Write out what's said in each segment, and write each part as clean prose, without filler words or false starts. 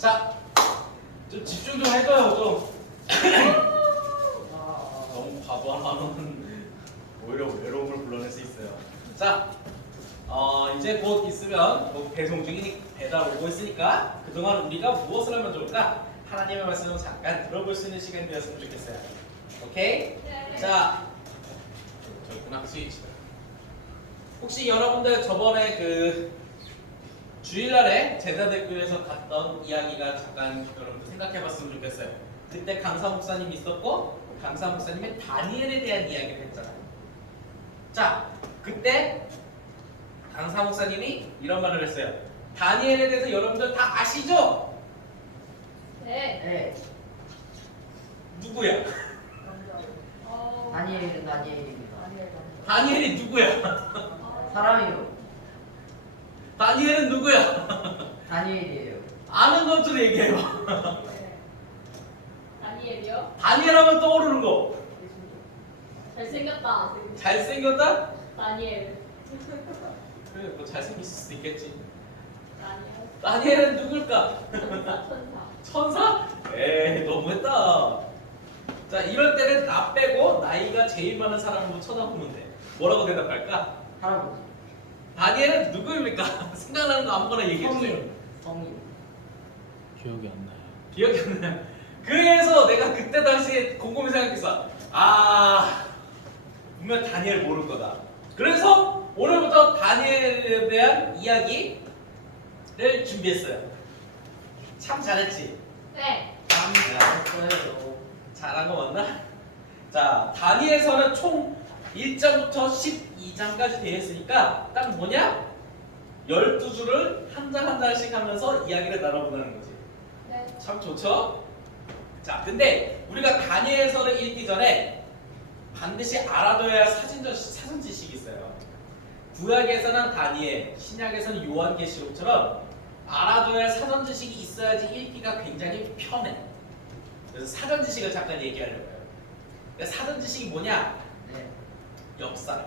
자, 좀 집중 좀 해줘요 좀. 너무 바보 하나는 오히려 외로움을 불러낼 수 있어요. 자, 이제 곧 있으면 뭐 배송 중이니 배달 오고 있으니까 그동안 우리가 무엇을 하면 좋을까? 하나님의 말씀을 잠깐 들어볼 수 있는 시간이 되었으면 좋겠어요. 오케이? 네. 자, 저구나 스위치. 혹시 여러분들 저번에 그 주일날에 제자대교에서 갔던 이야기가 잠깐 여러분들 생각해봤으면 좋겠어요. 그때 강사 목사님이 있었고 강사 목사님의 다니엘에 대한 이야기를 했잖아요. 자, 그때 강사 목사님이 이런 말을 했어요. 다니엘에 대해서 여러분들 다 아시죠? 네. 네. 누구야? 다니엘은 다니엘입니다. 다니엘이 누구야? 사람이요. 다니엘은 누구야? 다니엘이에요. 아는 것으로 얘기해봐. 다니엘이요? 다니엘 하면 떠오르는 거. 잘생겼다. 잘생겼다? 다니엘. 그래, 뭐 잘생겼을 수도 있겠지. 다니엘. 다니엘은 누굴까? 천사. 천사? 에이, 너무했다. 자, 이럴 때는 나 빼고 나이가 제일 많은 사람으로 쳐다보면 돼. 뭐라고 대답할까? 할아버지. 다니엘은 누구입니까? 생각나는 거 아무거나 얘기해주세요. 성인. 기억이 안 나요. 기억이 안 나요. 그래서 내가 그때 당시에 곰곰이 생각했어. 분명 다니엘 모를 거다. 그래서 오늘부터 다니엘에 대한 이야기를 준비했어요. 참 잘했지? 네. 참 잘했어요. 잘한 거 맞나? 자, 다니엘서는 총 1장부터 12장까지 되어 있으니까 딱 뭐냐? 12주를 한 장 한 장씩 하면서 이야기를 나눠보는 거지. 네. 참 좋죠? 자, 근데 우리가 다니엘서를 읽기 전에 반드시 알아둬야 할 사전 지식이 있어요. 구약에서는 다니엘, 신약에서는 요한계시록처럼 알아둬야 할 사전 지식이 있어야지 읽기가 굉장히 편해. 그래서 사전 지식을 잠깐 얘기하려고요. 그러니까 사전 지식이 뭐냐? 네. 역사,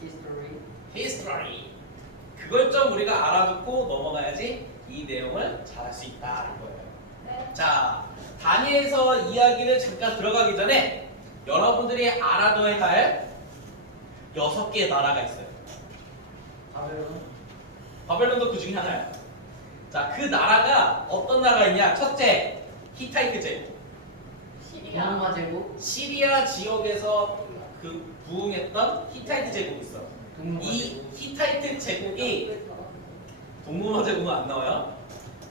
히스토리. history. 그걸 좀 우리가 알아듣고 넘어가야지 이 내용을 잘할 수 있다 이거예요. 네. 자, 다니엘서 이야기를 잠깐 들어가기 전에 여러분들이 알아둬야 할 6개의 나라가 있어요. 바벨론. 바벨론도 그 중에 하나야. 자, 그 나라가 어떤 나라이냐? 첫째, 히타이트 제국. 시리아. 로마 제국. 시리아 지역에서 그 부흥했던 히타이트 제국이 있어. 동로마 이 제국. 히타이트 제국이 동로마 제국은 안 나와요.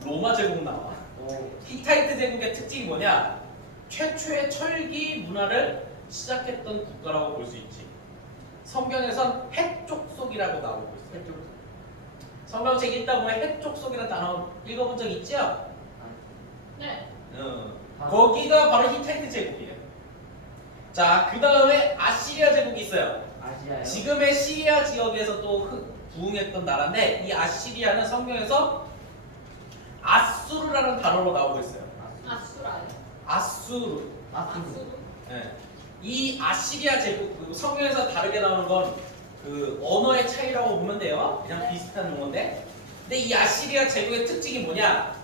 로마 제국 나와. 오. 히타이트 제국의 특징이 뭐냐? 최초의 철기 문화를 시작했던 국가라고 볼 수 있지. 성경에선 해족속이라고 나오고 있어요. 해쪽. 성경책 읽다 보면 해족속이라는 단어 읽어본 적 있죠? 네. 거기가 바로 히타이트 제국이에요. 자, 그 다음에 아시리아 제국이 있어요. 아시아요. 지금의 시리아 지역에서 또 부흥했던 나라인데 이 아시리아는 성경에서 아수르라는 단어로 나오고 있어요. 아수라요. 아수르. 아수르. 네. 이 아시리아 제국, 그리고 성경에서 다르게 나오는 건 그 언어의 차이라고 보면 돼요. 그냥 네. 비슷한 용어인데. 근데 이 아시리아 제국의 특징이 뭐냐?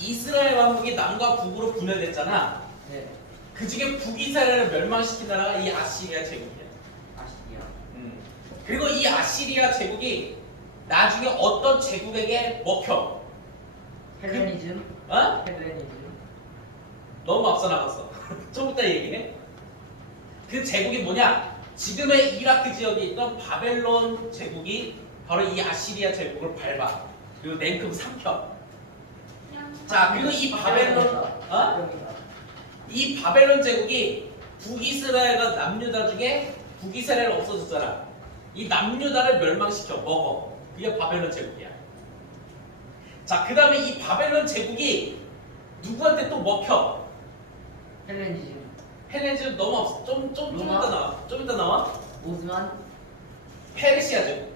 이스라엘 왕국이 남과 북으로 분열됐잖아. 네. 그 중에 북이스라엘을 멸망시킨 나라가 이 아시리아 제국이야. 아시리아. 그리고 이 아시리아 제국이 나중에 어떤 제국에게 먹혀. 헬레니즘. 어? 헬레니즘. 너무 앞서 나갔어. 좀 이따 얘기해. 그 제국이 뭐냐? 지금의 이라크 지역에 있던 바벨론 제국이 바로 이 아시리아 제국을 밟아. 그리고 냉큼 삼켜. 자, 그리고 이 바벨론, 이 바벨론 제국이 북이스라엘과 남유다 중에 북이스라엘 없어졌잖아. 이 남유다를 멸망시켜 먹어. 그게 바벨론 제국이야. 자, 그 다음에 이 바벨론 제국이 누구한테 또 먹혀? 헬레니즘. 헬렌즈 너무 없어. 좀 로마? 이따 나와. 좀 이따 나와. 오스만. 페르시아 제국.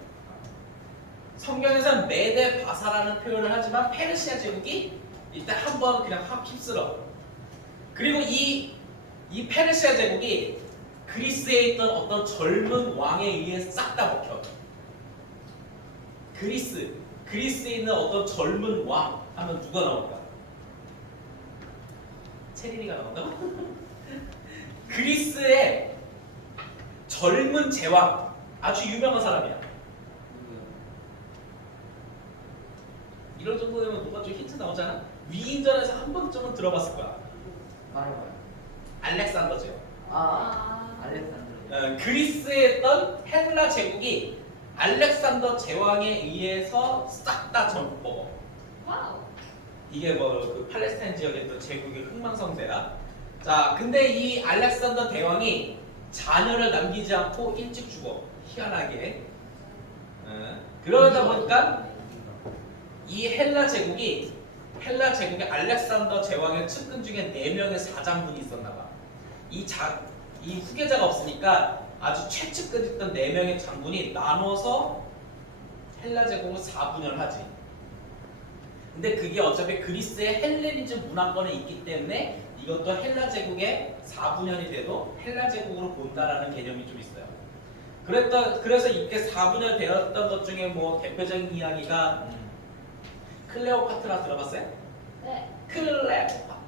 성경에서는 메데 바사라는 표현을 하지만 페르시아 제국이 일단 한번 그냥 확 휩쓸어. 그리고 이 페르시아 제국이 그리스에 있던 어떤 젊은 왕에 의해 싹 다 먹혀. 그리스에 있는 어떤 젊은 왕, 하면 누가 나올까? 체리리가 나온다고? 그리스의 젊은 제왕, 아주 유명한 사람이야. 누구요? 이런 정도 되면 누가 좀 힌트 나오잖아. 위인전에서 한 번쯤은 들어봤을 거야. 말해봐요. 알렉산더죠. 알렉산드로. 그리스에 있던 헬라 제국이 알렉산더 제왕에 의해서 싹 다 전부 와우. 이게 뭐 그 팔레스타인 지역에 있던 제국의 흥망성쇠야. 자, 근데 이 알렉산더 대왕이 자녀를 남기지 않고 일찍 죽어. 희한하게. 그러다 보니까 이 헬라 제국의 알렉산더 제왕의 측근 중에 4명의 사장분이 있었나 봐. 이 후계자가 없으니까 아주 최측근이었던 4명의 장군이 나눠서 헬라 제국을 4분열하지. 근데 그게 어차피 그리스의 헬레니즘 문화권에 있기 때문에 이것도 헬라 제국의 4분열이 돼도 헬라 제국으로 본다라는 개념이 좀 있어요. 그래서 이렇게 4분열 되었던 것 중에 뭐 대표적인 이야기가 클레오파트라 들어봤어요? 네.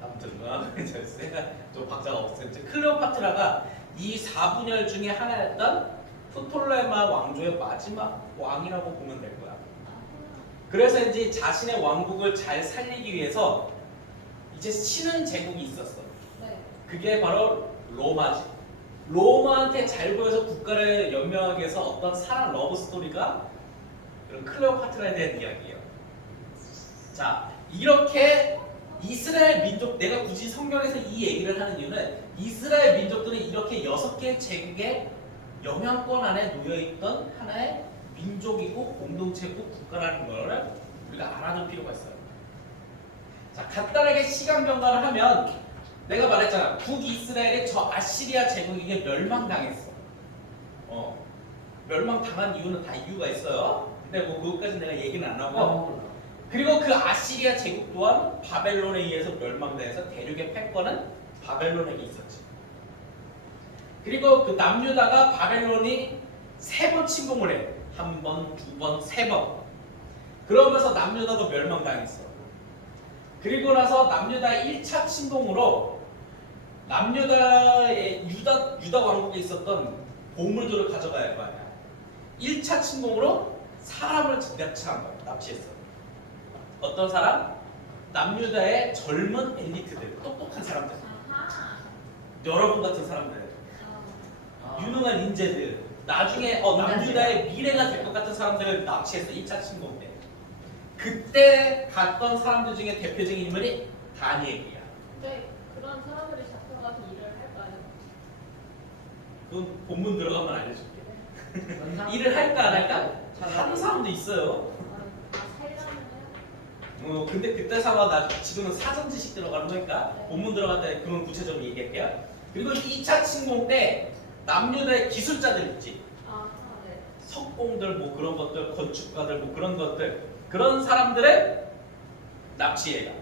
아무튼 제가 좀 박자가 없어요. 클레오파트라가 이 4분열 중에 하나였던 프톨레마 왕조의 마지막 왕이라고 보면 될 거야. 그래서 이제 자신의 왕국을 잘 살리기 위해서 이제 신은 제국이 있었어. 네. 그게 바로 로마지. 로마한테 잘 보여서 국가를 연명하기 위해서 어떤 사랑 러브 스토리가 그런 클레오파트라에 대한 이야기예요. 자, 이렇게 이스라엘 민족, 내가 굳이 성경에서 이 얘기를 하는 이유는 이스라엘 민족들은 이렇게 6개의 제국의 영향권 안에 놓여있던 하나의 민족이고 공동체고 국가라는 걸 우리가 알아둘 필요가 있어요. 자, 간단하게 시간 변화를 하면 내가 말했잖아. 북이스라엘의 저 아시리아 제국에게 멸망당했어. 멸망당한 이유는 다 이유가 있어요. 근데 뭐 그것까지 내가 얘기는 안 하고, 그리고 그 아시리아 제국 또한 바벨론에 의해서 멸망당해서 대륙의 패권은 바벨론에게 있었지. 그리고 그 남유다가 바벨론이 3번 침공을 해. 1번, 2번, 3번. 그러면서 남유다도 멸망당했어. 그리고 나서 남유다의 1차 침공으로 남유다의 유다 왕국에 있었던 보물들을 가져가야 할 거 아니야. 1차 침공으로 사람을 납치한 거야. 납치했어. 어떤 사람? 남유다의 젊은 엘리트들, 똑똑한 사람들, 아하. 여러분 같은 사람들, 유능한 인재들, 나중에 남유다의 미래가 될 것 같은 사람들을 납치했어. 1차 침공 때. 그때 갔던 사람들 중에 대표적인 인물이 다니엘이야. 근데 그런 사람들이 잡혀가서 일을 할까요? 그건 본문 들어가면 알려줄게. 연상? 일을 할까 안 할까? 차라리. 하는 사람도 있어요. 살려면 해요? 근데 그때 상황 나 지금은 사전 지식 들어가는 거니까 본문 들어갈 때 그건 구체적으로 얘기할게요. 그리고 2차 침공 때 남유다의 기술자들 있지. 아하, 네. 석공들 뭐 그런 것들, 건축가들 뭐 그런 것들, 그런 사람들의 납치해가.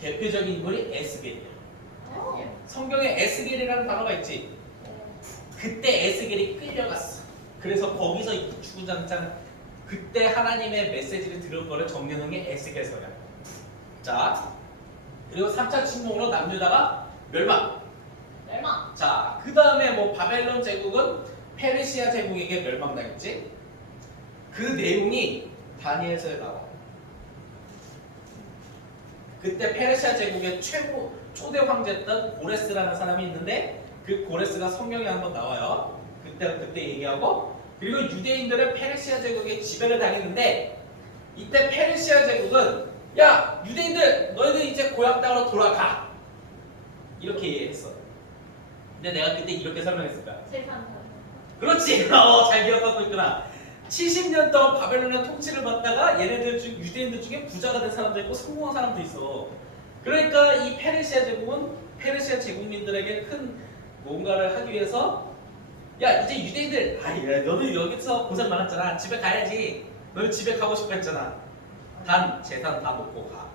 대표적인 인물이 에스겔이야. 성경에 에스겔이라는 단어가 있지. 그때 에스겔이 끌려갔어. 그래서 거기서 주구장창 그때 하나님의 메시지를 들은 거를 정리해놓은 게 에스겔서야. 자, 그리고 3차 침공으로 남유다가 멸망. 자, 그 다음에 뭐 바벨론 제국은 페르시아 제국에게 멸망당했지. 그 내용이 다니엘서에 나와. 그때 페르시아 제국의 초대 황제였던 고레스라는 사람이 있는데 그 고레스가 성경에 한번 나와요. 그때 얘기하고, 그리고 유대인들은 페르시아 제국의 지배를 당했는데 이때 페르시아 제국은 야 유대인들 너희들 이제 고향 땅으로 돌아가 이렇게 얘기했어. 근데 내가 그때 이렇게 설명했을 거야. 세상 그렇지. 잘 기억하고 있구나. 70년 동안 바벨론의 통치를 받다가 얘네들 중 유대인들 중에 부자가 된 사람도 있고 성공한 사람도 있어. 그러니까 이 페르시아 제국은 페르시아 제국민들에게 큰 뭔가를 하기 위해서 야 이제 유대인들 야 너는 여기서 고생 많았잖아. 집에 가야지. 너는 집에 가고 싶어 했잖아. 단 재산 다 놓고 가.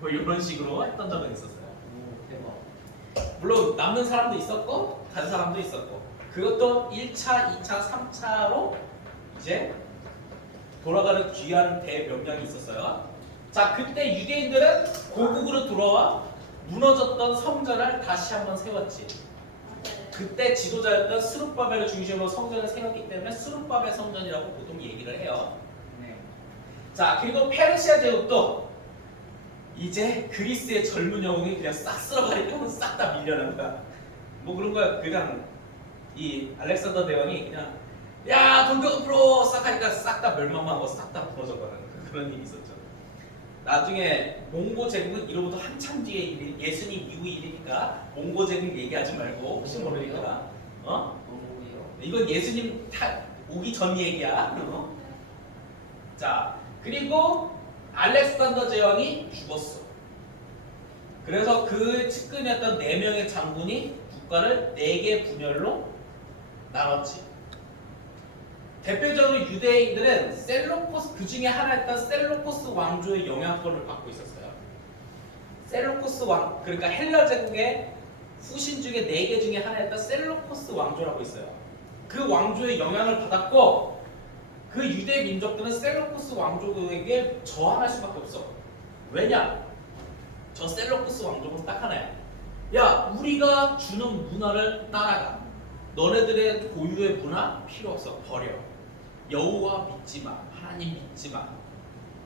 뭐 이런 식으로 했던 적은 있었어요. 오, 대박. 물론 남는 사람도 있었고 다른 사람도 있었고, 그것도 1차, 2차, 3차로 이제 돌아가는 귀한 대 몇 명이 있었어요. 자, 그때 유대인들은 고국으로 돌아와 무너졌던 성전을 다시 한번 세웠지. 그때 지도자였던 스룹바벨을 중심으로 성전을 세웠기 때문에 스룹바벨 성전이라고 보통 얘기를 해요. 네. 자, 그리고 페르시아 제국도 이제 그리스의 젊은 영웅이 그냥 싹 쓸어가니까 싹 다 밀려난 거야. 뭐 그런 거야. 그냥 이 알렉산더 대왕이 그냥 야 돌격 앞으로 싹 하니까 싹 다 멸망하고 싹 다 부러져가는 그런 일이 있었죠. 나중에 몽고 제국은 이로부터 한참 뒤에 일이, 예수님 이후 일이니까 몽고 제국 얘기하지 말고 혹시 모르니까 뭐예요? 이건 예수님 오기 전 얘기야. 자, 그리고 알렉산더 제왕이 죽었어. 그래서 그 측근이었던 4명의 장군이 국가를 4개 분열로 나눴지. 대표적으로 유대인들은 셀로코스, 그 중에 하나였던 셀로코스 왕조의 영향권을 받고 있었어요. 셀로코스 왕, 그러니까 헬라 제국의 후신 중에 4개 중에 하나였던 셀로코스 왕조라고 있어요. 그 왕조의 영향을 받았고 그 유대 민족들은 셀로코스 왕조에게 저항할 수밖에 없어. 왜냐? 저 셀로코스 왕족은 딱 하나야. 야, 우리가 주는 문화를 따라가. 너네들의 고유의 문화 필요 없어. 버려. 여호와 믿지 마. 하나님 믿지 마.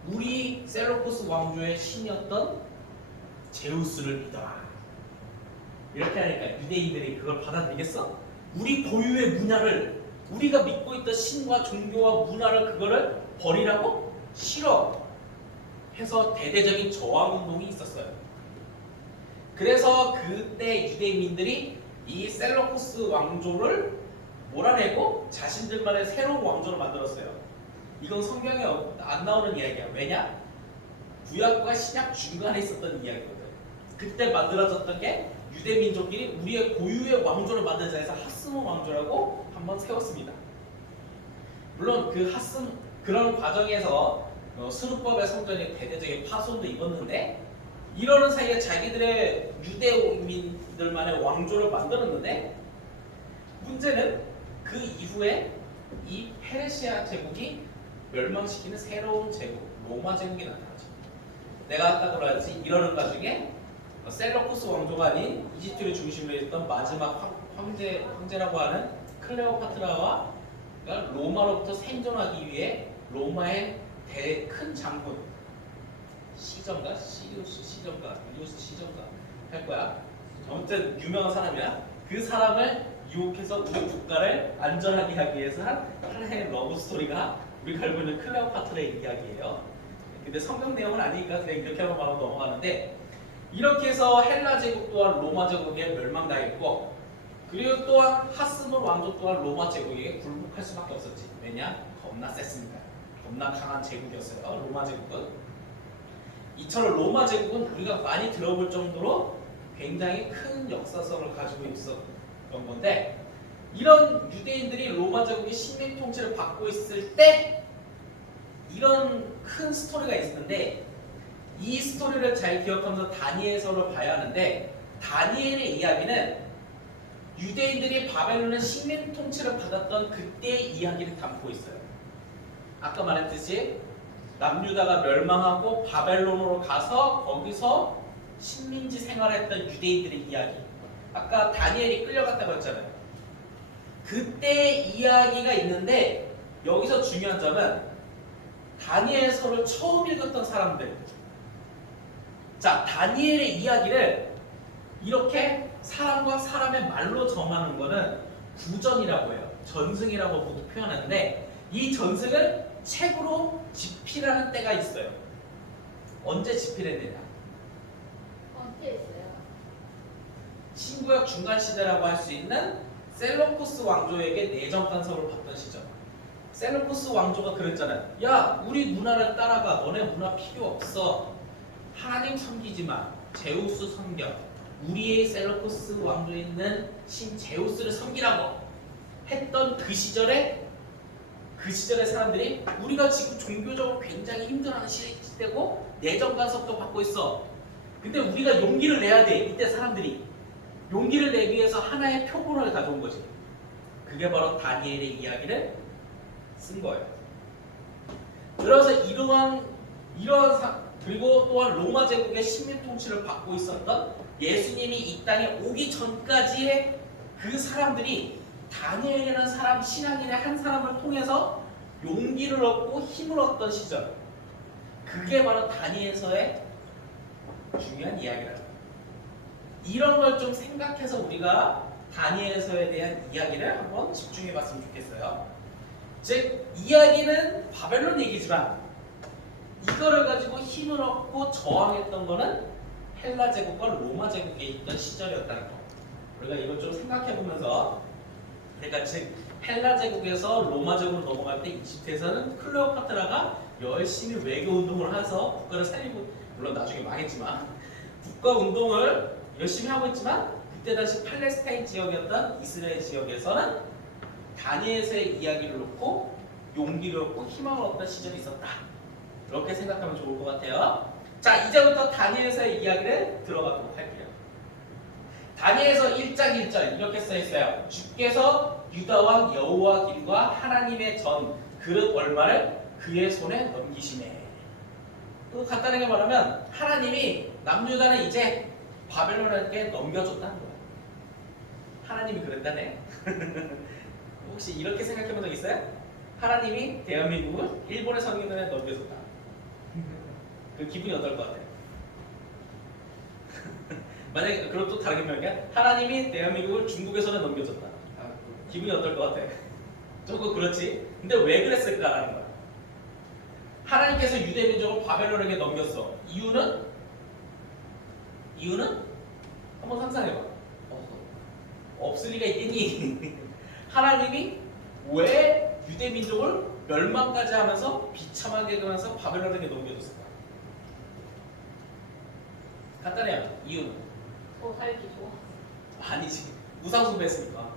우리 셀로코스 왕조의 신이었던 제우스를 믿어라. 이렇게 하니까 유대인들이 그걸 받아들이겠어? 우리 고유의 문화를, 우리가 믿고 있던 신과 종교와 문화를 그거를 버리라고? 싫어. 해서 대대적인 저항운동이 있었어요. 그래서 그때 유대인민들이 이 셀로코스 왕조를 몰아내고 자신들만의 새로운 왕조를 만들었어요. 이건 성경에 안 나오는 이야기야. 왜냐? 구약과 신약 중간에 있었던 이야기거든. 그때 만들어졌던 게 유대민족끼리 우리의 고유의 왕조를 만들자 해서 하스몬 왕조라고 한번 세웠습니다. 물론 그 그런 과정에서 스룹바벨 성전이 대대적인 파손도 입었는데 이러는 사이에 자기들의 유대민들만의 왕조를 만들었는데 문제는 그 이후에 이 페르시아 제국이 멸망시키는 새로운 제국, 로마 제국이 나타나죠. 내가 아까 그랬지 이러는 과정에 셀로코스 왕조가 아닌 이집트를 중심으로 했던 마지막 황제라고 하는 클레오파트라와 그러니까 로마로부터 생존하기 위해 로마의 큰 장군 시정가? 시리우스 시정가 할 거야. 아무튼 유명한 사람이야. 그 사람을 유혹해서 우리 국가를 안전하게 하기 위해서 한 하나의 러브 스토리가 우리가 알고 있는 클레오파트라의 이야기예요. 근데 성경 내용은 아니니까 그냥 이렇게 하면 바로 넘어가는데 이렇게 해서 헬라 제국 또한 로마 제국에 멸망당했고 그리고 또한 하스몬 왕조 또한 로마 제국에게 굴복할 수밖에 없었지. 왜냐? 겁나 셌으니까. 겁나 강한 제국이었어요. 로마 제국은. 이처럼 로마 제국은 우리가 많이 들어볼 정도로 굉장히 큰 역사성을 가지고 있었던 건데 이런 유대인들이 로마 제국의 식민 통치를 받고 있을 때 이런 큰 스토리가 있었는데 이 스토리를 잘 기억하면서 다니엘서를 봐야 하는데 다니엘의 이야기는 유대인들이 바벨론의 식민 통치를 받았던 그때의 이야기를 담고 있어요. 아까 말했듯이 남유다가 멸망하고 바벨론으로 가서 거기서 식민지 생활했던 유대인들의 이야기. 아까 다니엘이 끌려갔다고 했잖아요. 그때의 이야기가 있는데 여기서 중요한 점은 다니엘서를 처음 읽었던 사람들. 자, 다니엘의 이야기를 이렇게 사람과 사람의 말로 정하는 거는 구전이라고 해요. 전승이라고 모두 표현하는데 이 전승을 책으로 집필하는 때가 있어요. 언제 집필했느냐? 언제 있어요? 신구약 중간 시대라고 할 수 있는 셀로코스 왕조에게 내정 간섭을 받던 시절. 셀로코스 왕조가 그랬잖아요. 야, 우리 문화를 따라가. 너네 문화 필요 없어. 하나님 섬기지 마. 제우스 섬겨. 우리의 셀로코스 왕조에 있는 신 제우스를 섬기라고 했던 그 시절에 사람들이 우리가 지금 종교적으로 굉장히 힘들어하는 시대고 내정 간섭도 받고 있어. 근데 우리가 용기를 내야 돼. 이때 사람들이 용기를 내기 위해서 하나의 표본을 가져온 거지. 그게 바로 다니엘의 이야기를 쓴 거예요. 그래서 이러한 그리고 또한 로마 제국의 식민 통치를 받고 있었던 예수님이 이 땅에 오기 전까지의 그 사람들이 다니엘이라는 사람, 신앙인의 한 사람을 통해서 용기를 얻고 힘을 얻던 시절, 그게 바로 다니엘서의 중요한 이야기다. 이런 걸 좀 생각해서 우리가 다니엘서에 대한 이야기를 한번 집중해 봤으면 좋겠어요. 즉 이야기는 바벨론 얘기지만 이거를 가지고 힘을 얻고 저항했던 거는 헬라 제국과 로마 제국에 있던 시절이었다는 거. 우리가 이걸 좀 생각해 보면서, 그러니까 즉 헬라 제국에서 로마 제국으로 넘어갈 때 이집트에서는 클레오파트라가 열심히 외교 운동을 해서 국가를 살리고, 물론 나중에 망했지만 국가 운동을 열심히 하고 있지만, 그때 당시 팔레스타인 지역이었던 이스라엘 지역에서는 다니엘서의 이야기를 놓고 용기를 얻고 희망을 얻던 시절이 있었다. 이렇게 생각하면 좋을 것 같아요. 자, 이제부터 다니엘서의 이야기를 들어가도록 할게요. 다니엘서 1장 1절 이렇게 써 있어요. 주께서 유다왕 여호와김과 하나님의 전 그릇 얼마를 그의 손에 넘기시네. 간단하게 말하면 하나님이 남유다는 이제 바벨론에게 넘겨줬다는 거예요. 하나님이 그랬다네. 혹시 이렇게 생각해 본 적 있어요? 하나님이 대한민국을 일본의 상인들에 넘겨줬다. 그 기분이 어떨 것 같아요? 만약에 그럼 또 다르게 말하면 하나님이 대한민국을 중국의 손에 넘겨줬다. 기분이 어떨 것 같아요? 조금 그렇지. 근데 왜 그랬을까라는 거야. 하나님께서 유대 민족을 바벨론에게 넘겼어. 이유는 한번 상상해봐. 없을 리가 있겠니? 하나님이 왜 유대 민족을 멸망까지 하면서 비참하게 하면서 바벨론에게 넘겨줬을까? 간단해요. 이유는 살기 좋아. 아니지. 우상숭배했으니까.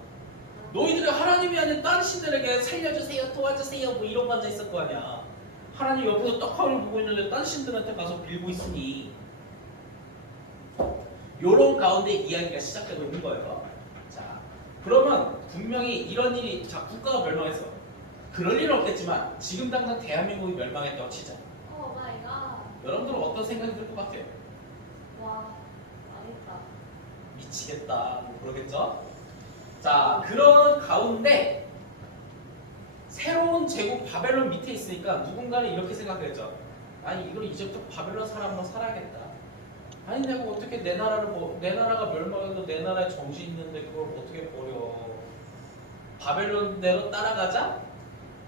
너희들이 하나님이 아닌 다른 신들에게 살려주세요, 도와주세요 뭐 이런 거 앉아 있을 거 아니야. 하나님 옆에서 떡하니 보고 있는데 다른 신들한테 가서 빌고 있으니, 요런 가운데 이야기가 시작되고 있는 거예요. 자, 그러면 분명히 이런 일이, 자, 국가가 멸망했어. 그럴 일은 없겠지만 지금 당장 대한민국이 멸망했다고 치자. 오 마이 갓. 여러분들은 어떤 생각이 들 것 같아요? 와, 망했다. 미치겠다 뭐 그러겠죠. 자, 그런 가운데 새로운 제국 바벨론 밑에 있으니까 누군가는 이렇게 생각했죠. 아니 이걸 이제부터 바벨론 사람으로 살아야겠다. 아니 내가 어떻게 내 나라가 멸망해도 내 나라에 정신 있는데 그걸 어떻게 버려. 바벨론대로 따라가자.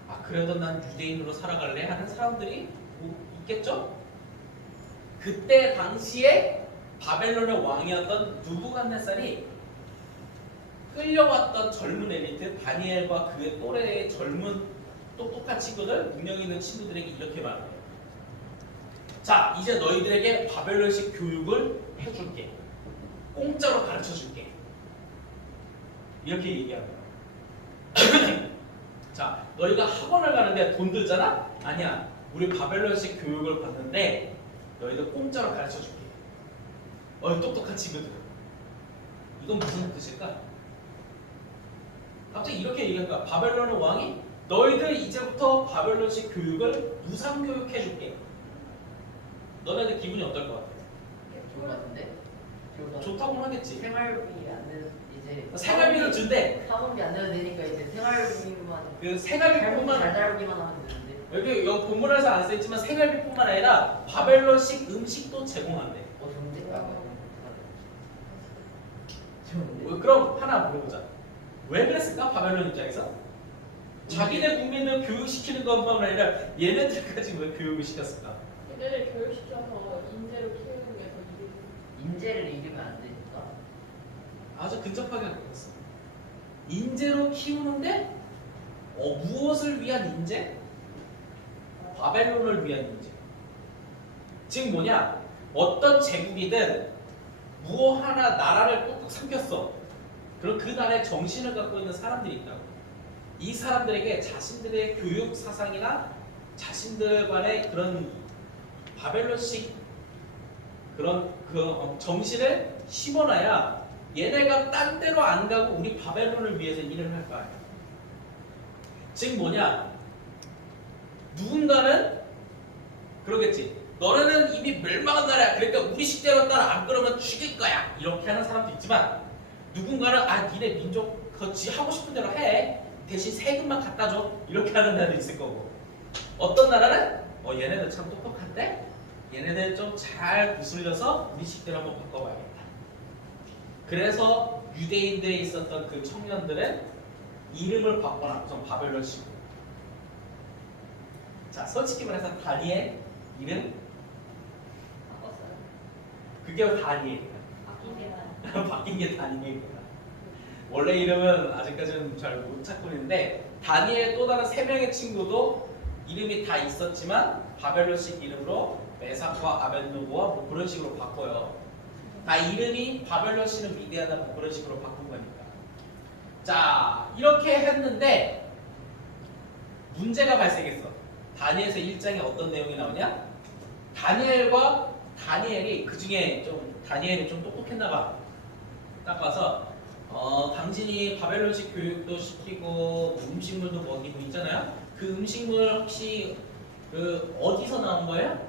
아 그래도 난 유대인으로 살아갈래 하는 사람들이 뭐 있겠죠. 그때 당시에 바벨론의 왕이었던 느부갓네살이 끌려왔던 젊은 엘리트 다니엘과 그의 또래의 젊은 똑똑한 친구들, 능력 있는 친구들에게 이렇게 말해요. 자, 이제 너희들에게 바벨론식 교육을 해줄게. 공짜로 가르쳐줄게. 이렇게 얘기하는 거예요. 자, 너희가 학원을 가는데 돈 들잖아? 아니야. 우리 바벨론식 교육을 받는데 너희들 공짜로 가르쳐줄게. 똑똑한 친구들. 이건 무슨 뜻일까? 갑자기 이렇게 얘기한 거야. 바벨론의 왕이 너희들 이제부터 바벨론식 교육을 무상교육해줄게. 너네들 기분이 어떨 것 같아? 좋은 것 같은데? 좋다고는 하겠지. 생활비 안 내도 이제 생활비를 준대. 사원비 안 내도 되니까 이제 생활비만 그 생활비뿐만 잘 다루기만 하면 되는데. 여기 본문에서 안 써있지만 생활비뿐만 아니라 바벨론식 음식도 제공한대. 좋은데? 좋은데? 그럼 하나 물어보자. 왜 그랬을까? 바벨론 입장에서? 자기네 국민을 교육시키는 것만 아니라 얘네들까지 왜 교육을 시켰을까? 얘네를 교육시켜서 인재로 키우는 게 더 이득. 인재를 잃으면 안 되니까. 아주 근접하게 그랬어. 인재로 키우는데 무엇을 위한 인재? 바벨론을 위한 인재. 즉 뭐냐? 어떤 제국이든 무엇 하나 나라를 꾹꾹 삼켰어. 그럼 그 나라의 정신을 갖고 있는 사람들이 있다고. 이 사람들에게 자신들의 교육 사상이나 자신들 간의 그런 바벨론식 그런 정신을 심어놔야 얘네가 딴 데로 안 가고 우리 바벨론을 위해서 일을 할 거 아니야. 즉 뭐냐? 누군가는 그러겠지. 너네는 이미 멸망한 나라야. 그러니까 우리 식대로 따라 안 그러면 죽일 거야. 이렇게 하는 사람도 있지만 누군가는 니네 민족 그지 하고 싶은 대로 해. 대신 세금만 갖다 줘. 이렇게 하는 나라도 있을 거고. 어떤 나라는 얘네들 참 똑똑한데 얘네들 좀 잘 구슬려서 우리 식대로 한번 바꿔봐야겠다. 그래서 유대인들에 있었던 그 청년들은 이름을 바꿔놔. 우선 바벨론식으로. 자, 솔직히 말해서 다니엘 이름 바꿨어요. 그게 다니엘이야. 바뀐 게 바뀐 게 다니엘이야. 원래 이름은 아직까지는 잘 못 찾고 있는데 다니엘 또 다른 세 명의 친구도 이름이 다 있었지만 바벨론식 이름으로 메삭과 아벤노고와 뭐 그런 식으로 바꿔요. 다 이름이 바벨론식은 위대하다 뭐 그런 식으로 바꾼 거니까. 자, 이렇게 했는데 문제가 발생했어. 다니엘서 1장에 어떤 내용이 나오냐? 다니엘과 다니엘이 그 중에 좀 다니엘이 좀 똑똑했나 봐. 딱 봐서 당신이 바벨론식 교육도 시키고 음식물도 먹이고 있잖아요. 그 음식물 혹시 그 어디서 나온 거예요?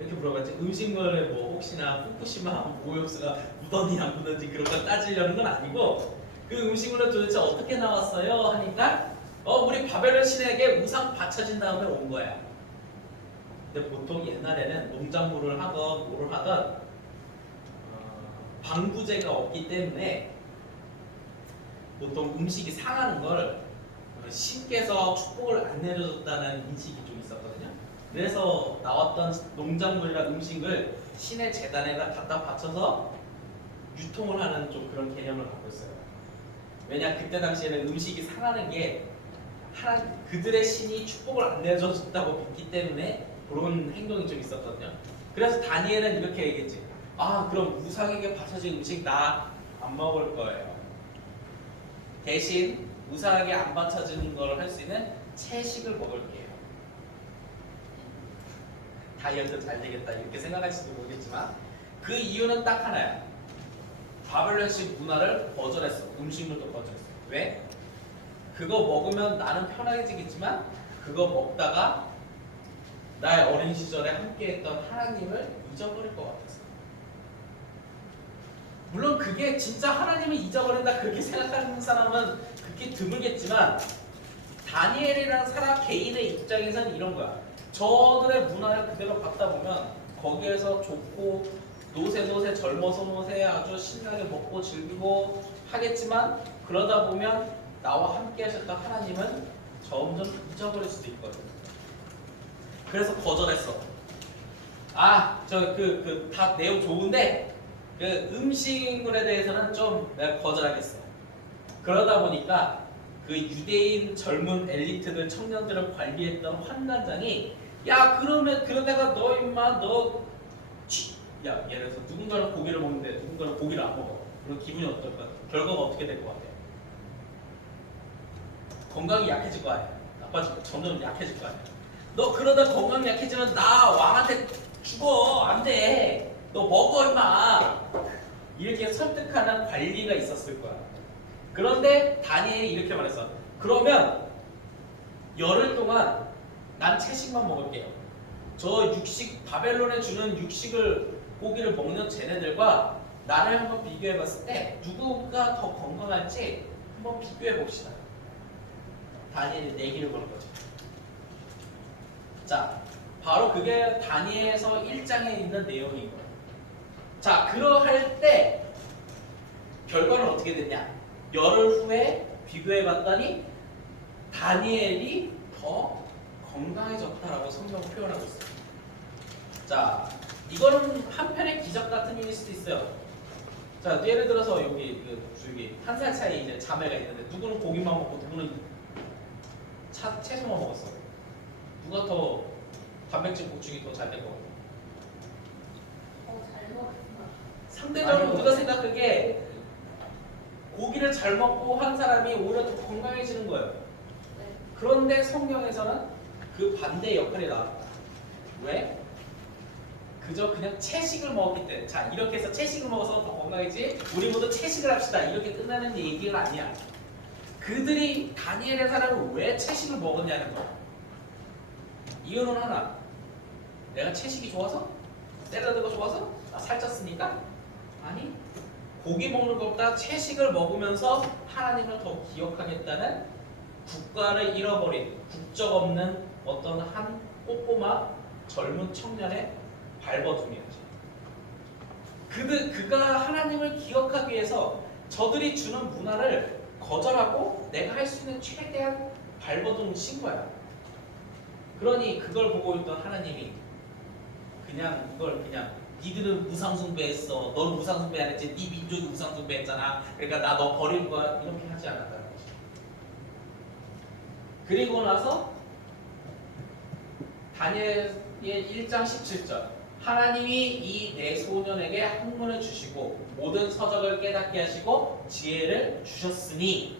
이렇게 물어봤지. 음식물에 뭐 혹시나 후쿠시마 오염수가 묻었니 안 묻었는지 그런 거 따지려는 건 아니고 그 음식물은 도대체 어떻게 나왔어요? 하니까 우리 바벨론 신에게 우상 바쳐진 다음에 온 거야. 근데 보통 옛날에는 농작물을 하건 뭐를 하건 방부제가 없기 때문에 보통 음식이 상하는 걸 신께서 축복을 안 내려줬다는 인식이 좀 있었거든요. 그래서 나왔던 농작물이나 음식을 신의 제단에다 갖다 바쳐서 유통을 하는 좀 그런 개념을 갖고 있어요. 왜냐 그때 당시에는 음식이 상하는 게 그들의 신이 축복을 안 내줘줬다고 믿기 때문에 그런 행동이 좀 있었거든요. 그래서 다니엘은 이렇게 얘기했지. 그럼 우상에게 바쳐진 음식 나 안 먹을 거예요. 대신 우상에게 안 바쳐지는 걸 할 수 있는 채식을 먹을게요. 다이어트 잘 되겠다 이렇게 생각할지도 모르겠지만 그 이유는 딱 하나야. 바벨론식 문화를 거절했어. 음식물도 거절했어. 왜? 그거 먹으면 나는 편하게지겠지만 그거 먹다가 나의 어린 시절에 함께했던 하나님을 잊어버릴 것 같았어. 물론 그게 진짜 하나님을 잊어버린다 그렇게 생각하는 사람은 그렇게 드물겠지만 다니엘이라는 사람 개인의 입장에서는 이런 거야. 저들의 문화를 그대로 갖다 보면 거기에서 좋고 노세 젊어서 아주 신나게 먹고 즐기고 하겠지만 그러다 보면 나와 함께 하셨던 하나님은 점점 잊어버릴 수도 있거든. 그래서 거절했어. 다 내용 좋은데 그 음식물에 대해서는 좀 내가 거절하겠어. 그러다 보니까 그 유대인 젊은 엘리트들 청년들을 관리했던 환단장이 그러다가 너 임마 예를 들어서 누군가는 고기를 먹는데 누군가는 고기를 안 먹어. 그럼 기분이 어떨까? 결과가 어떻게 될 것 같아? 건강이 약해질 거 아니야. 나빠지고 점점 약해질 거 아니야. 너 그러다 건강이 약해지면 나 왕한테 죽어. 안 돼. 너 먹어 임마. 이렇게 설득하는 관리가 있었을 거야. 그런데 다니엘이 이렇게 말했어. 그러면 열흘 동안 난 채식만 먹을게요. 저 육식 바벨론에 주는 고기를 먹는 쟤네들과 나를 한번 비교해 봤을 때 누구가 더 건강할지 한번 비교해 봅시다. 다니엘이 내기를 거는 거죠. 자, 바로 그게 다니엘서 1장에 있는 내용인 거예요. 자, 그러할 때 결과는 어떻게 됐냐? 열흘 후에 비교해 봤더니 다니엘이 더 건강해졌다라고 성경은 표현하고 있어요. 자, 이거는 한편의 기적 같은 일일 수도 있어요. 자, 예를 들어서 여기 한 살 차이 이제 자매가 있는데 누구는 고기만 먹고 누구는 채소만 먹었어. 누가 더 단백질 보충이 더 잘 될 것 같아? 잘 먹었구나. 상대적으로 우리가 생각하기에 고기를 잘 먹고 한 사람이 오히려 더 건강해지는 거예요. 네. 그런데 성경에서는 그 반대의 역할이 나왔다. 왜? 그저 그냥 채식을 먹었기 때문에. 자, 이렇게 해서 채식을 먹어서 더 건강해지 우리 모두 채식을 합시다 이렇게 끝나는 얘기가 아니야. 그들이 다니엘의 사람을 왜 채식을 먹었냐는 거야. 이유는 하나. 내가 채식이 좋아서? 샐러드가 좋아서? 나 살쪘으니까? 아니, 고기 먹는 것보다 채식을 먹으면서 하나님을 더 기억하겠다는 국가를 잃어버린 국적 없는 어떤 한 꼬꼬마 젊은 청년의 발버둥이었지. 그가 하나님을 하기 위해서 저들이 주는 문화를 거절하고 내가 할 수 있는 최대한 발버둥을 친 거야. 그러니 그걸 보고 있던 하나님이 그냥 니들은 우상숭배했어. 넌 우상숭배 안 했지. 네 민족이 우상숭배했잖아. 그러니까 나 너 버릴 거야. 이렇게 하지 않았다는 거지. 그리고 나서 다니엘 1장 17절 하나님이 이 네 소년에게 학문을 주시고 모든 서적을 깨닫게 하시고 지혜를 주셨으니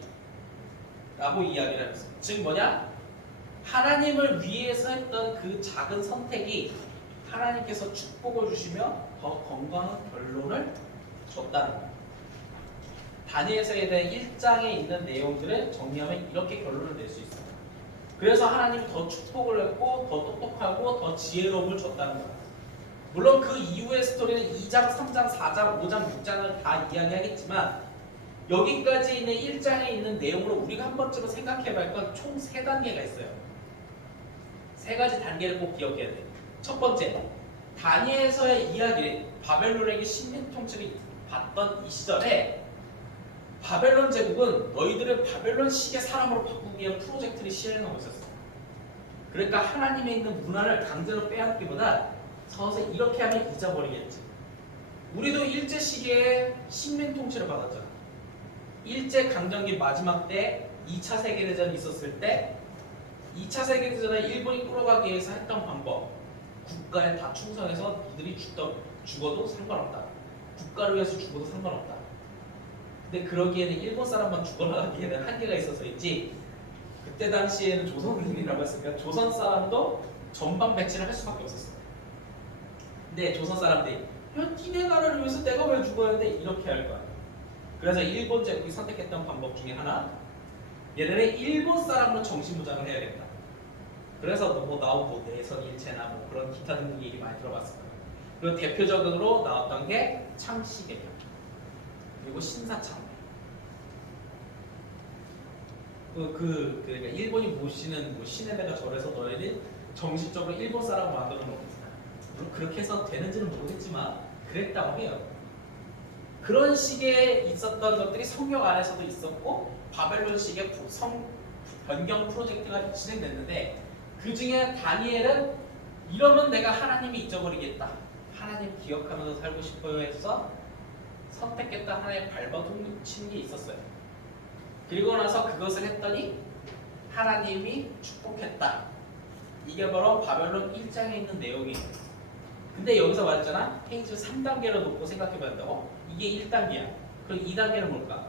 라고 이야기를 했어요. 즉 뭐냐? 하나님을 위해서 했던 그 작은 선택이 하나님께서 축복을 주시며 더 건강한 결론을 줬다는 거예요. 다니엘서에 대한 1장에 있는 내용들을 정리하면 이렇게 결론을 낼 수 있어요. 그래서 하나님이 더 축복을 했고 더 똑똑하고 더 지혜로움을 줬다는 거예요. 물론 그 이후의 스토리는 2장, 3장, 4장, 5장, 6장을 다 이야기하겠지만 여기까지 있는 1장에 있는 내용으로 우리가 한 번쯤은 생각해 볼 건 총 3단계가 있어요. 3가지 단계를 꼭 기억해야 돼요. 첫 번째, 다니엘서의 이야기를 바벨론에게 식민 통치를 받던 이 시절에 바벨론 제국은 너희들을 바벨론식의 사람으로 바꾸기 위한 프로젝트를 실행하고 있었어. 그러니까 하나님에 있는 문화를 강제로 빼앗기보다 서서 이렇게 하면 잊어버리겠지. 우리도 일제 시기에 식민 통치를 받았잖아. 일제 강점기 마지막 때 2차 세계대전이 있었을 때 2차 세계대전에 일본이 끌어가기 위해서 했던 방법, 국가에 다 충성해서 이들이 죽어도 상관없다. 국가를 위해서 죽어도 상관없다. 근데 그러기에는 일본 사람만 죽어나가기에는 한계가 있어서인지 그때 당시에는 조선인이라고 했으니까 조선 사람도 전방 배치를 할 수밖에 없었어. 근데 조선 사람들이 니네 나라를 위해서 내가 왜 죽어야 돼? 이렇게 할 거야. 그래서 일본 제국이 선택했던 방법 중에 하나, 얘네는 일본 사람으로 정신무장을 해야겠다. 그래서 뭐 나온 뭐 내선일체나 뭐 그런 기타 등등 얘기 많이 들어봤을 거예요. 그리고 대표적으로 나왔던 게 창시개명 그리고 신사참배. 그러니까 일본이 모시는 뭐 신에 대가 절에서 너희들 정신적으로 일본 사람을 만들어 놓겠다. 물론 그렇게 해서 되는지는 모르겠지만 그랬다고 해요. 그런 식의 있었던 것들이 성경 안에서도 있었고 바벨론식의 변경 프로젝트가 진행됐는데 그 중에 다니엘은 이러면 내가 하나님이 잊어버리겠다. 하나님 기억하면서 살고 싶어요 해서 선택했던 하나의 발버둥 치는 게 있었어요. 그리고 나서 그것을 했더니 하나님이 축복했다. 이게 바로 바벨론 1장에 있는 내용이에요. 근데 여기서 말했잖아. 페이지 3단계로 놓고 생각해봐야 된다고? 이게 1단계야. 그럼 2단계는 뭘까?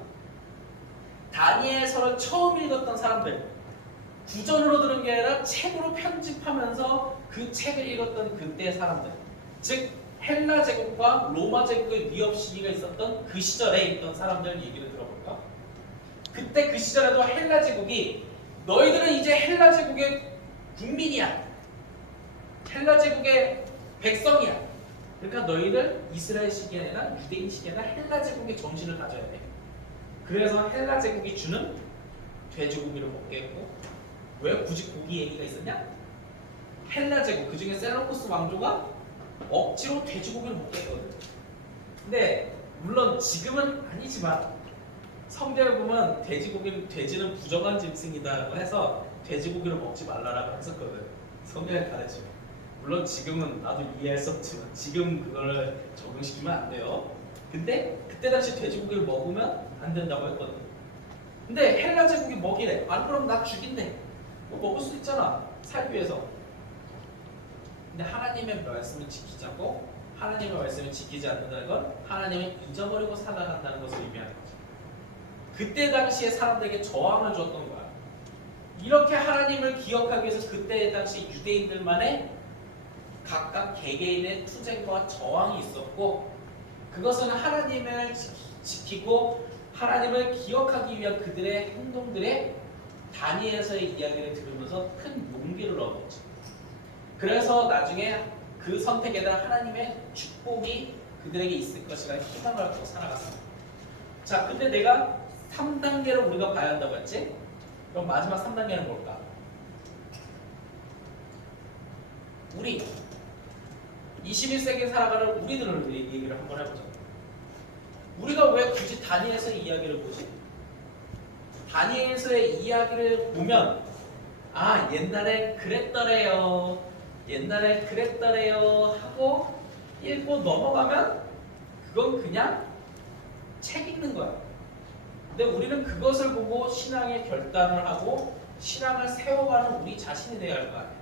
다니엘서를 처음 읽었던 사람들, 구전으로 들은 게 아니라 책으로 편집하면서 그 책을 읽었던 그때의 사람들, 즉 헬라 제국과 로마 제국의 위협 시기가 있었던 그 시절에 있던 사람들 얘기를 들어볼까? 그때 그 시절에도 헬라 제국이 너희들은 이제 헬라 제국의 국민이야. 헬라 제국의 백성이야. 그러니까 너희들 이스라엘식이 아니라 유대인식이 아니라 헬라 제국의 정신을 가져야 돼. 그래서 헬라 제국이 주는 돼지고기를 먹게 했고, 왜 굳이 고기 얘기가 있었냐? 헬라 제국, 그 중에 셀러쿠스 왕조가 억지로 돼지고기를 먹게 했거든. 근데 물론 지금은 아니지만 성경을 보면 돼지는 부정한 짐승이다라고 해서 돼지고기를 먹지 말라라고 했었거든. 성경에 가르치면. 물론 지금은 나도 이해할 수 없지만 지금 그거를 적용시키면 안 돼요. 근데 그때 당시 돼지고기를 먹으면 안 된다고 했거든. 근데 헬라 제국이 먹이래. 안 그럼 나 죽인대. 뭐 먹을 수 있잖아. 살기 위해서. 근데 하나님의 말씀을 지키자고 하나님의 말씀을 지키지 않는다는 건 하나님을 잊어버리고 살아간다는 것을 의미하는 거죠. 그때 당시에 사람들에게 저항을 줬던 거야. 이렇게 하나님을 기억하기 위해서 그때 당시 유대인들만의 각각 개개인의 투쟁과 저항이 있었고, 그것은 하나님을 지키고 하나님을 기억하기 위한 그들의 행동들의 다니엘서의 이야기를 들으면서 큰 용기를 얻었죠. 그래서 나중에 그 선택에 대한 하나님의 축복이 그들에게 있을 것이라는 희망을 갖고 살아갔습니다. 자, 근데 내가 3단계로 우리가 봐야 한다고 했지? 그럼 마지막 3단계는 뭘까? 우리 21세기에 살아가는 우리들을 얘기를 한번 해보자. 우리가 왜 굳이 다니엘서의 이야기를 보지? 다니엘서의 이야기를 보면 아, 옛날에 그랬더래요. 옛날에 그랬더래요 하고 읽고 넘어가면 그건 그냥 책 읽는 거야. 근데 우리는 그것을 보고 신앙의 결단을 하고 신앙을 세워가는 우리 자신이 되어야 할 거 아니야.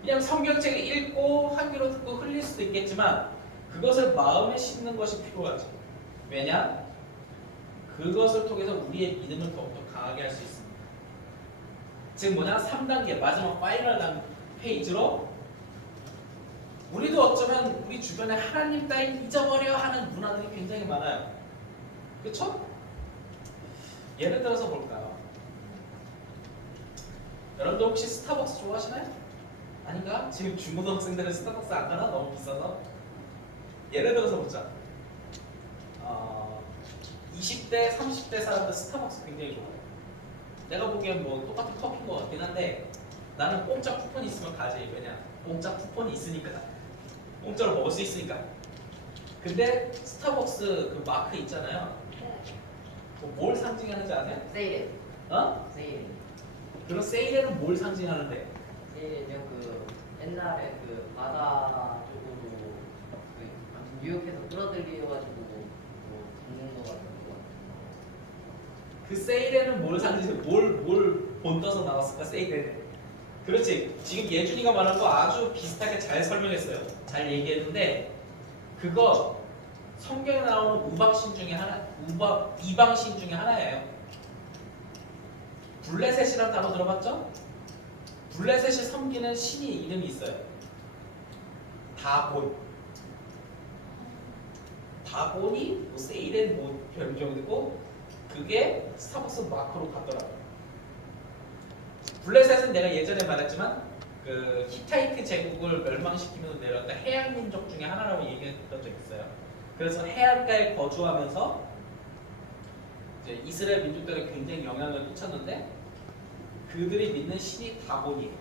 그냥 성경책을 읽고 한 귀로 듣고 흘릴 수도 있겠지만 그것을 마음에 심는 것이 필요하지. 왜냐? 그것을 통해서 우리의 믿음을 더욱더 강하게 할 수 있습니다. 즉 뭐냐? 3단계 마지막 파이널 페이지로 우리도 어쩌면 우리 주변에 하나님 따윈 잊어버려 하는 문화들이 굉장히 많아요. 그렇죠? 예를 들어서 볼까요? 여러분들 혹시 스타벅스 좋아하시나요? 아닌가? 지금 중고등학생들은 스타벅스 안 가나? 너무 비싸서? 예를 들어서 보자. 20대, 30대 사람들 스타벅스 굉장히 좋아해요. 내가 보기엔 뭐 똑같은 커피인 것 같긴 한데 나는 공짜 쿠폰이 있으면 가지. 왜냐? 공짜 쿠폰이 있으니까. 공짜로 먹을 수 있으니까. 근데 스타벅스 그 마크 있잖아요. 네. 뭘 상징하는지 아세요? 세일에. 어? 세일. 그럼 세일에는 뭘 상징하는데? 세일에 그 옛날에 그 바다 쪽으로 그 뉴욕에서 끌어들여가지고 뭐 잡는 거 같은 거. 그 세일에는 뭘 상징해? 뭘 본떠서 나왔을까? 세일에는. 그렇지. 지금 예준이가 말한 거 아주 비슷하게 잘 설명했어요. 잘 얘기했는데 그거 성경에 나오는 우방신 중에 하나, 이방신 중에 하나예요. 블레셋이라는 단어 들어봤죠? 블레셋이 섬기는 신이 이름이 있어요. 다곤. 다곤이 뭐 세일엔 뭐 별명이고 그게 스타벅스 마크로 갔더라고요. 블레셋은 내가 예전에 말했지만 그 히타이트 제국을 멸망시키면서 내려왔던 해양 민족 중에 하나라고 얘기했던 적이 있어요. 그래서 해안가에 거주하면서 이제 이스라엘 민족들에 굉장히 영향을 끼쳤는데 그들이 믿는 신이 다곤이에요.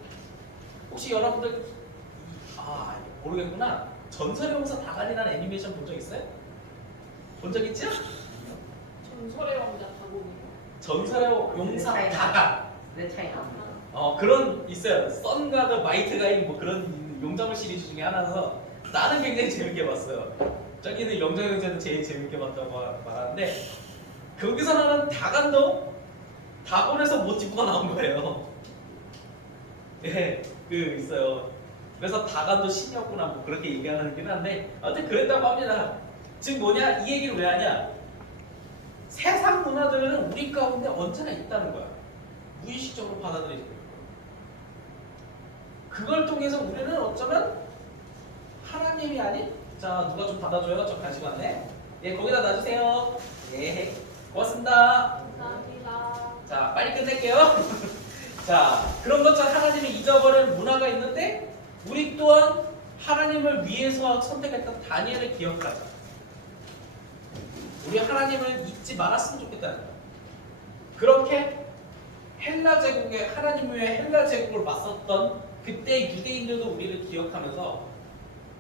혹시 여러분들 모르겠구나. 전설의 용사 다간이라는 애니메이션 본 적 있어요? 본 적 있죠? 전설의 왕자 다고이요. 전설의 용사 다간. 내 차이 납니다. 그런 있어요. 썬가드 마이트가인 뭐 그런 용작물 시리즈 중에 하나라서 나는 굉장히 재밌게 봤어요. 저기는 영정형제도 제일 재밌게 봤다고 말하는데 거기서 나는 다간도 다곤에서 모티브가 나온 거예요. 네, 그 있어요. 그래서 다간도 신이었구나 뭐 그렇게 얘기하는 긴 한데 아무튼 그랬다고 합니다. 지금 뭐냐? 이 얘기를 왜 하냐? 세상 문화들은 우리 가운데 언제나 있다는 거야. 무의식적으로 받아들이는 거야. 그걸 통해서 우리는 어쩌면 하나님이 아닌 자 누가 좀 받아줘요? 저 간식 왔네. 예, 거기다 놔주세요. 예, 고맙습니다. 감사합니다. 자, 빨리 끝낼게요. 자, 그런 것처럼 하나님이 잊어버린 문화가 있는데 우리 또한 하나님을 위해서 선택했던 다니엘을 기억하자. 우리 하나님을 잊지 말았으면 좋겠다는 거야. 그렇게 헬라 제국의 하나님 외에 헬라 제국을 맞섰던 그때 유대인들도 우리를 기억하면서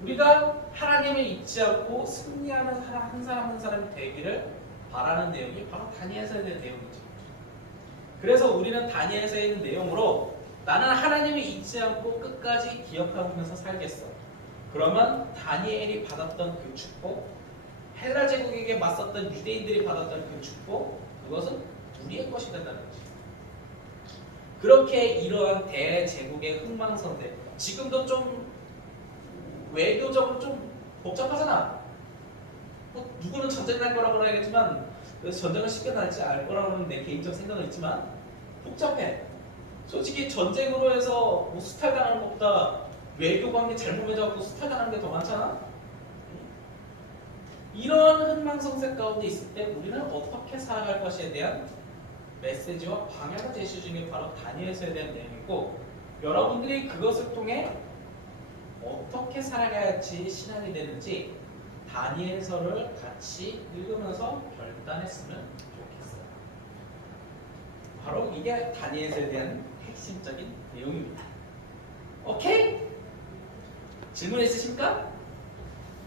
우리가 하나님을 잊지 않고 승리하는 한 사람 한 사람이 되기를 바라는 내용이 바로 다니엘서에 대한 내용이죠. 그래서 우리는 다니엘서에 있는 내용으로 나는 하나님을 잊지 않고 끝까지 기억하면서 살겠어. 그러면 다니엘이 받았던 그 축복, 헬라 제국에게 맞섰던 유대인들이 받았던 그 축복, 그것은 우리의 것이 된다는 거죠. 그렇게 이러한 대제국의 흥망성쇠, 지금도 좀 외교적으로 좀 복잡하잖아. 누구는 전쟁 날 거라고 그러겠지만 그래서 전쟁을 쉽게 날지 알 거라고는 내 개인적 생각은 있지만 복잡해. 솔직히 전쟁으로 해서 뭐 수탈당하는 것보다 외교관계 잘못 맺어갖고 수탈당하는 게 더 많잖아. 이런 흥망성쇠 가운데 있을 때 우리는 어떻게 살아갈 것에 대한 메시지와 방향을 제시해 주는 게 바로 다니엘서에 대한 내용이고 여러분들이 그것을 통해 어떻게 살아가야지 신앙이 되는지 다니엘서를 같이 읽으면서 결단했으면 좋겠어요. 바로 이게 다니엘서에 대한 핵심적인 내용입니다. 오케이? 질문 있으십니까?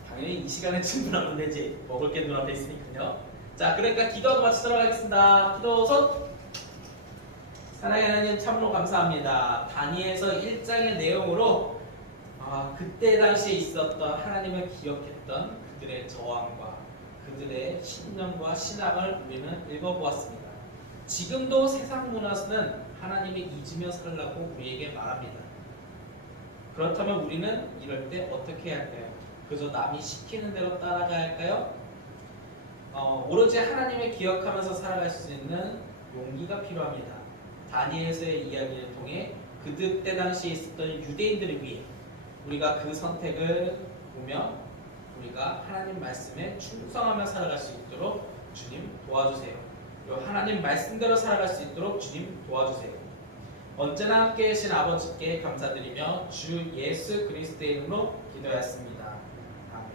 당연히 이 시간에 질문하면 되지. 먹을 게 눈앞에 있으니까요. 자, 그러니까 기도하고 마치도록 하겠습니다. 기도 손. 사랑하는 하나님 참으로 감사합니다. 다니엘서 1장의 내용으로 그때 당시에 있었던 하나님을 기억했던 그들의 저항과 그들의 신념과 신앙을 우리는 읽어보았습니다. 지금도 세상 문화는 하나님을 잊으며 살라고 우리에게 말합니다. 그렇다면 우리는 이럴 때 어떻게 해야 할까요? 그저 남이 시키는 대로 따라가야 할까요? 오로지 하나님을 기억하면서 살아갈 수 있는 용기가 필요합니다. 다니엘서의 이야기를 통해 그때 당시에 있었던 유대인들을 위해 우리가 그 선택을 보며 우리가 하나님 말씀에 충성하며 살아갈 수 있도록 주님 도와주세요. 그리고 하나님 말씀대로 살아갈 수 있도록 주님 도와주세요. 언제나 함께 계신 아버지께 감사드리며 주 예수 그리스도의 이름으로 기도하였습니다. 아멘.